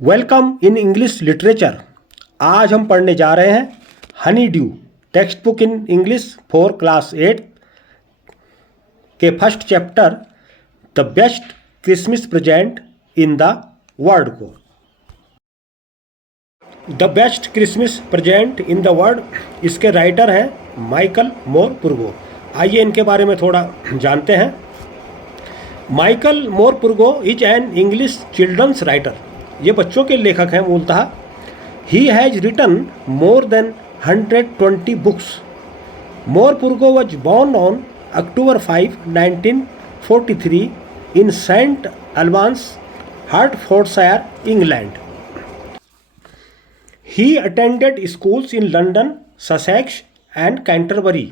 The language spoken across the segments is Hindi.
Welcome in English literature. आज हम पढ़ने जा रहे हैं Honeydew text book in English for class 8 के first chapter the best Christmas present in the world को। The best Christmas present in the world, इसके राइटर हैं माइकल मोर पुरगो। आइए इनके बारे में थोड़ा जानते हैं। Michael Morpurgo is an English children's writer. ये बच्चों के लेखक हैं मूलतः। He has written more than 120 books. Morpurgo was born on October 5, 1943 in St. Albans, Hertfordshire, England. He attended schools in London, Sussex and Canterbury.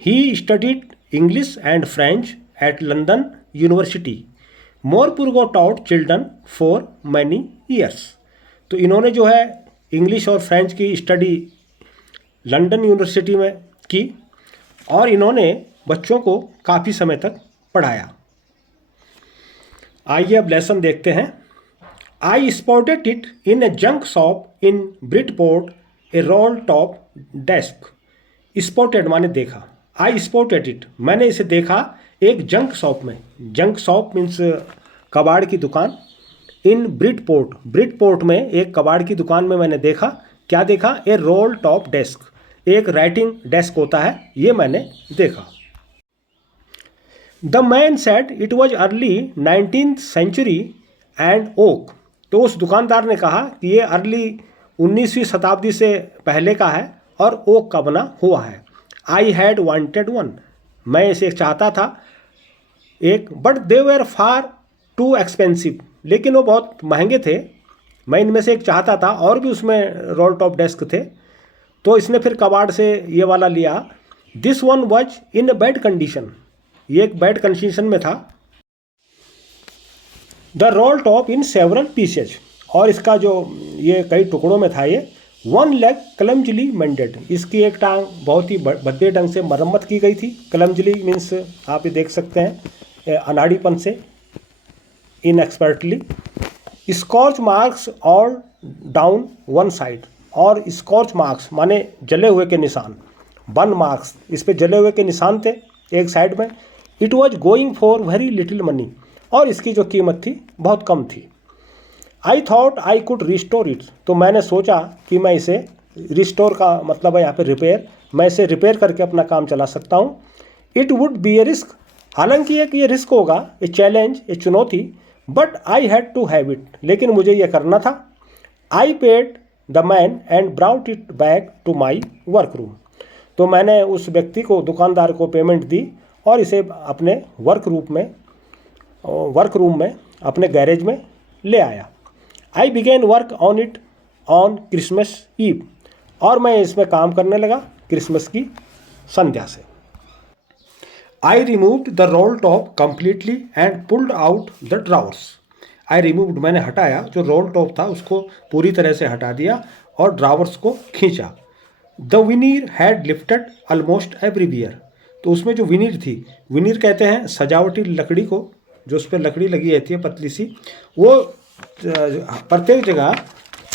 He studied English and French at London University. Morpurgo taught children for many years. तो इन्होंने जो है इंग्लिश और फ्रेंच की स्टडी लंदन यूनिवर्सिटी में की और इन्होंने बच्चों को काफ़ी समय तक पढ़ाया। आइए अब लेसन देखते हैं। I spotted it in a junk shop in Bridport, a roll top desk. Spotted माने देखा। आई स्पॉटेड इट, मैंने इसे देखा एक जंक शॉप में। जंक शॉप मीन्स कबाड़ की दुकान। इन ब्रिटपोर्ट, ब्रिटपोर्ट में एक कबाड़ की दुकान में मैंने देखा। क्या देखा? ए रोल टॉप डेस्क, एक राइटिंग डेस्क होता है, ये मैंने देखा। The man said it was early 19th century and oak. तो उस दुकानदार ने कहा कि ये अर्ली 19वीं शताब्दी से पहले का है और ओक का बना हुआ है। आई हैड वांटेड वन, मैं इसे चाहता था एक, but they were far too expensive, लेकिन वो बहुत महंगे थे। मैं इनमें से एक चाहता था और भी उसमें रोल टॉप डेस्क थे, तो इसने फिर कबाड़ से ये वाला लिया। This one was in a bad condition, ये एक बैड कंडीशन में था। The roll top in several pieces, और इसका जो ये कई टुकड़ों में था ये। वन लेग क्लमजली मेंडेड, इसकी एक टांग बहुत ही भद्दे ढंग से मरम्मत की गई थी। क्लमजली मीन्स आप ये देख सकते हैं अनाड़ीपन से, inexpertly. Scotch marks all down one side, और स्कॉच मार्क्स माने जले हुए के निशान, बर्न मार्क्स, इस पे जले हुए के निशान थे एक साइड में। It was going for very little money, और इसकी जो कीमत थी बहुत कम थी। I thought I could restore it, तो मैंने सोचा कि मैं इसे रिस्टोर का मतलब है यहाँ पे रिपेयर, मैं इसे रिपेयर करके अपना काम चला सकता हूँ। It would be a risk, हालांकि एक ये रिस्क होगा, ए चैलेंज, ए चुनौती, but I had to have it, लेकिन मुझे ये करना था। I paid the man and brought it back to my work room, तो मैंने उस व्यक्ति को, दुकानदार को पेमेंट दी और इसे अपने वर्क रूम में अपने गैरेज में ले आया। I began work on it on Christmas Eve, और मैं इसमें काम करने लगा क्रिसमस की संध्या से। I removed the roll top completely and pulled out the drawers. I removed, मैंने हटाया, जो रोल टॉप था उसको पूरी तरह से हटा दिया और ड्रावर्स को खींचा। The veneer had lifted almost everywhere, तो उसमें जो विनीर थी, विनीर कहते हैं सजावटी लकड़ी को, जो उस पर लकड़ी लगी रहती है पतली सी, वो प्रत्येक जगह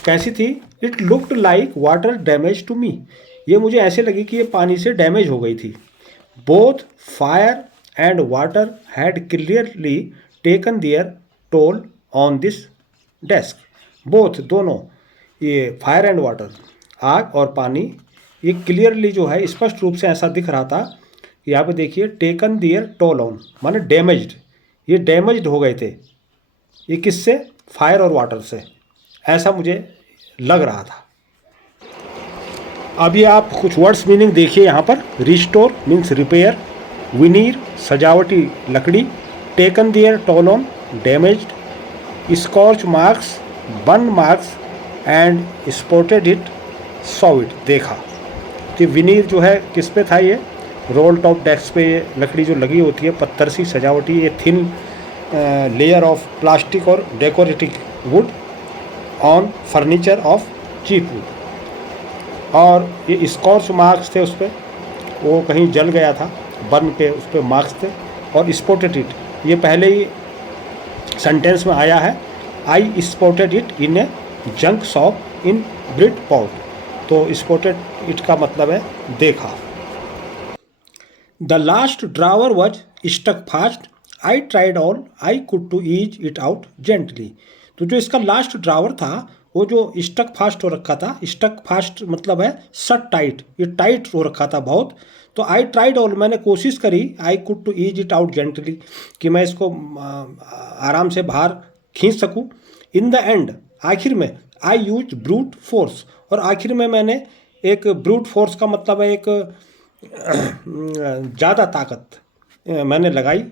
कैसी थी? It looked like water damage to me, ये मुझे ऐसे लगी कि ये पानी से डैमेज हो गई थी। Both fire and water had clearly taken their toll on this desk. Both, दोनों, ये फायर एंड वाटर, आग और पानी, ये क्लियरली जो है स्पष्ट रूप से ऐसा दिख रहा था। यहाँ पे देखिए, टेकन देयर टोल ऑन माने डैमेज्ड, ये डैमेज्ड हो गए थे। ये किससे? फायर और वाटर से, ऐसा मुझे लग रहा था। अब ये आप कुछ वर्ड्स मीनिंग देखिए यहाँ पर। रिस्टोर मीन्स रिपेयर, विनीर सजावटी लकड़ी, taken their toll on damaged, scorch marks burn marks, and spotted it saw it, देखा। तो विनीर जो है किस पे था? ये रोल टॉप डेस्क पे ये लकड़ी जो लगी होती है, पत्थर सी सजावटी, ये थिन लेयर ऑफ प्लास्टिक और decorative wood on furniture of cheap wood. और ये स्कॉच मार्क्स थे उस पर, वो कहीं जल गया था, बर्न पे उस पर मार्क्स थे। और स्पॉटेड इट, ये पहले ही सेंटेंस में आया है, I spotted it in a junk shop in Bridport, तो स्पॉटेड इट का मतलब है देखा। The last drawer was stuck fast, I tried all I could to ease it out gently. तो जो इसका लास्ट ड्रावर था वो जो स्टक फास्ट हो रखा था, स्टक फास्ट मतलब है सट टाइट, ये टाइट हो रखा था बहुत। तो आई ट्राइड ऑल, मैंने कोशिश करी, I could to ease it out gently, कि मैं इसको आराम से बाहर खींच सकूं। इन द एंड, आखिर में, आई यूज ब्रूट फोर्स, और आखिर में मैंने एक ब्रूट फोर्स का मतलब है एक ज़्यादा ताकत मैंने लगाई,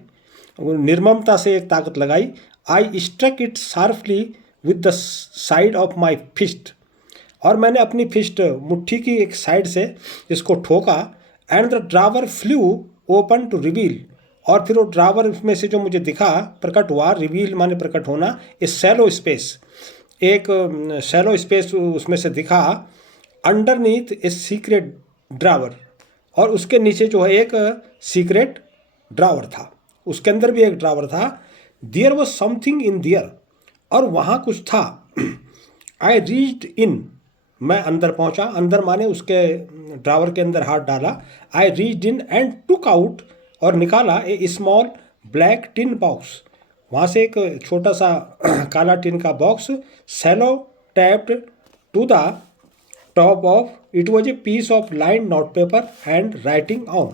निर्ममता से एक ताकत लगाई। I struck it sharply with the side of my fist, और मैंने अपनी फिस्ट मुट्ठी की एक साइड से इसको ठोका। And the drawer flew open to reveal, और फिर वो ड्रावर में से जो मुझे दिखा, प्रकट हुआ, रिवील माने प्रकट होना, ए शैलो स्पेस, एक शैलो स्पेस उसमें से दिखा। अंडरनीथ ए सीक्रेट ड्रावर, और उसके नीचे जो है एक सीक्रेट ड्रावर था, उसके अंदर भी एक ड्रावर था। There was something in there, और वहाँ कुछ था। आई रीच्ड इन, मैं अंदर पहुँचा, अंदर माने उसके ड्रावर के अंदर हाथ डाला। I reached in and took out, और निकाला a small black tin box, वहाँ से एक छोटा सा काला टिन का box. Sellotaped to the top of, it was a piece of lined note paper and writing on.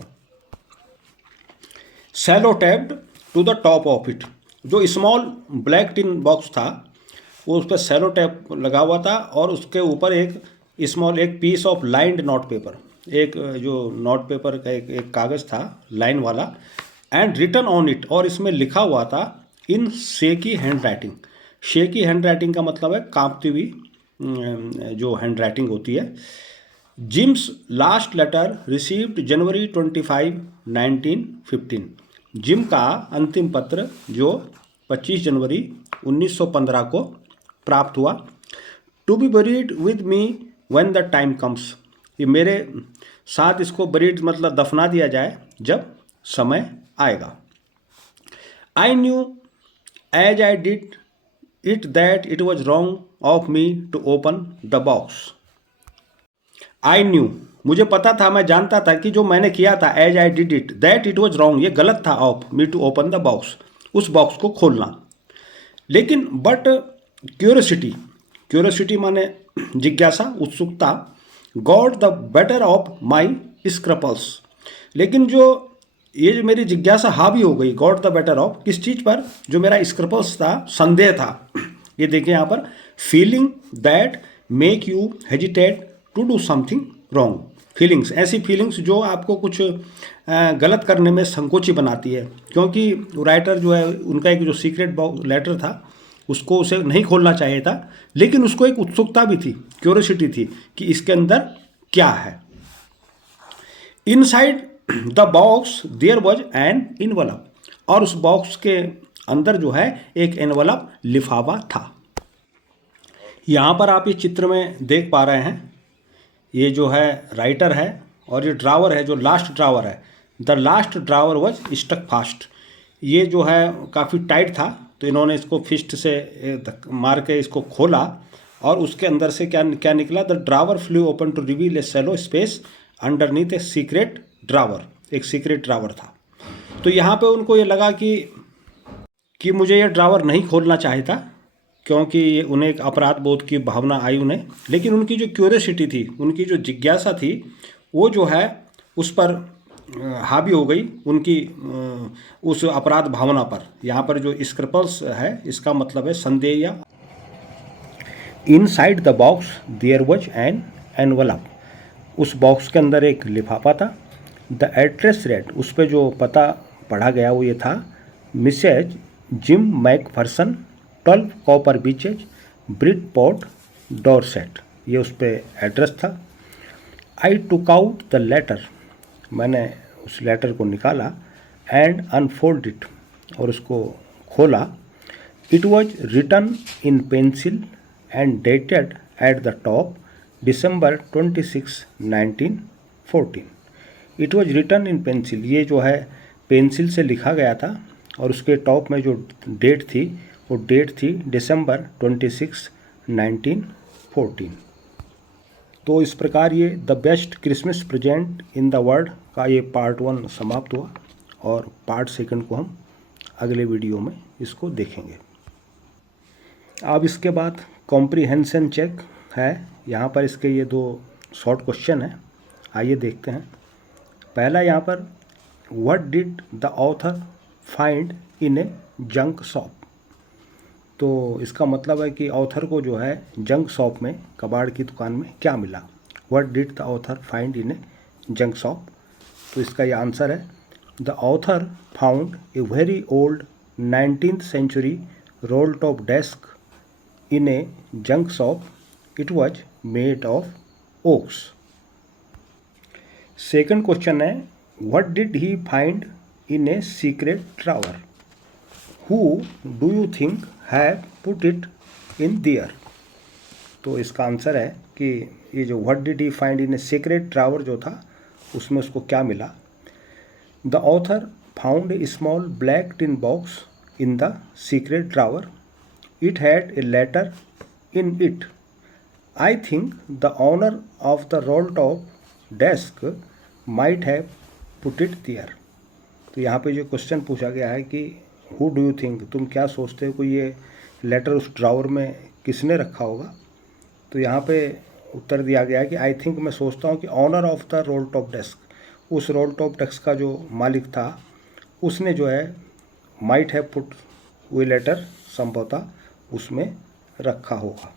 Sellotaped to the top of it, जो स्मॉल ब्लैक टिन बॉक्स था वो उस पर सैलो टैप लगा हुआ था, और उसके ऊपर एक स्मॉल एक piece of lined note paper, एक जो नोट पेपर का एक कागज़ था लाइन वाला। एंड रिटन ऑन इट, और इसमें लिखा हुआ था in shaky hand writing. Shaky hand writing का मतलब है कांपती हुई जो हैंड राइटिंग होती है। जिम्स लास्ट लेटर रिसीव्ड जनवरी 25, 1915, जिम का अंतिम पत्र जो 25 जनवरी 1915 को प्राप्त हुआ। To be buried with me when the time comes, ये मेरे साथ इसको बरीड मतलब दफना दिया जाए जब समय आएगा। I knew as I did it that it was wrong of me to open the box. I knew, मुझे पता था, मैं जानता था कि जो मैंने किया था, as I did it that it was wrong, ये गलत था, of me to open the box, उस बॉक्स को खोलना। लेकिन बट क्यूरियोसिटी, क्यूरियोसिटी माने जिज्ञासा, उत्सुकता, got the better of my scruples, लेकिन जो ये जो मेरी जिज्ञासा हावी हो गई, गॉड द बेटर ऑफ, किस चीज़ पर, जो मेरा स्क्रपल्स था, संदेह था। ये देखिए यहाँ पर, feeling that make you hesitate to do something wrong, feelings, ऐसी फीलिंग्स जो आपको कुछ गलत करने में संकोची बनाती है, क्योंकि राइटर जो है उनका एक जो सीक्रेट लेटर था उसको उसे नहीं खोलना चाहिए था, लेकिन उसको एक उत्सुकता भी थी, क्यूरियोसिटी थी कि इसके अंदर क्या है। Inside the box there was an envelope, और उस बॉक्स के अंदर जो है एक एनवलप लिफाफा था। यहाँ पर आप इस चित्र में देख पा रहे हैं, ये जो है राइटर है, और ये ड्रावर है जो लास्ट ड्रावर है। The last drawer was stuck fast, ये जो है काफ़ी टाइट था, तो इन्होंने इसको फिस्ट से मार के इसको खोला, और उसके अंदर से क्या क्या निकला, the drawer flew open to reveal a shallow space underneath a secret drawer, एक सीक्रेट ड्रावर था। तो यहाँ पे उनको ये लगा कि मुझे ये ड्रावर नहीं खोलना चाहिए था, क्योंकि ये उन्हें एक अपराध बोध की भावना आई उन्हें, लेकिन उनकी जो क्यूरियोसिटी थी, उनकी जो जिज्ञासा थी, वो जो है उस पर हावी हो गई, उनकी उस अपराध भावना पर। यहाँ पर जो स्क्रपल्स है इसका मतलब है संदेह या। Inside the box there was an envelope, उस बॉक्स के अंदर एक लिफाफा था। द एड्रेस रेड, उस पर जो पता पढ़ा गया वो ये था, Mrs Jim Macpherson 12 Copper Beeches Bridport Dorset, ये उस पर एड्रेस था। I took out the letter, मैंने उस लेटर को निकाला, एंड अनफोल्ड इट, और उसको खोला। It was written in pencil and dated at the top December 26, 1914। It was written in pencil, ये जो है पेंसिल से लिखा गया था, और उसके टॉप में जो डेट थी वो डेट थी December 26, 1914। तो इस प्रकार ये the best Christmas present in the world का ये पार्ट 1 समाप्त हुआ और पार्ट 2 को हम अगले वीडियो में इसको देखेंगे। अब इसके बाद कॉम्प्रीहेंशन चेक है। यहाँ पर इसके ये 2 शॉर्ट क्वेश्चन हैं, आइए देखते हैं। पहला यहाँ पर what did the author find in a junk shop. तो इसका मतलब है कि ऑथर को जो है जंक शॉप में, कबाड़ की दुकान में क्या मिला। What did the author find in a junk shop. तो इसका ये आंसर है the author found a very old 19th century roll top desk in a junk shop. It was made of oaks. Second question है what did he find in a secret drawer. Who do you think have put it in there. तो इसका आंसर है कि ये जो what did he find in a secret drawer जो था उसमें उसको क्या मिला। The author found a small black tin box in the secret drawer. It had a letter in it. I think the owner of the roll top desk might have put it there. तो यहाँ पे जो क्वेश्चन पूछा गया है कि हु डू यू थिंक, तुम क्या सोचते हो कि ये लेटर उस ड्रावर में किसने रखा होगा। तो यहाँ पे उत्तर दिया गया है कि आई थिंक, मैं सोचता हूँ कि owner of the roll top desk, उस रोल टॉप डेस्क का जो मालिक था उसने जो है माइट हैव पुट वो लेटर संभवतः उसमें रखा होगा।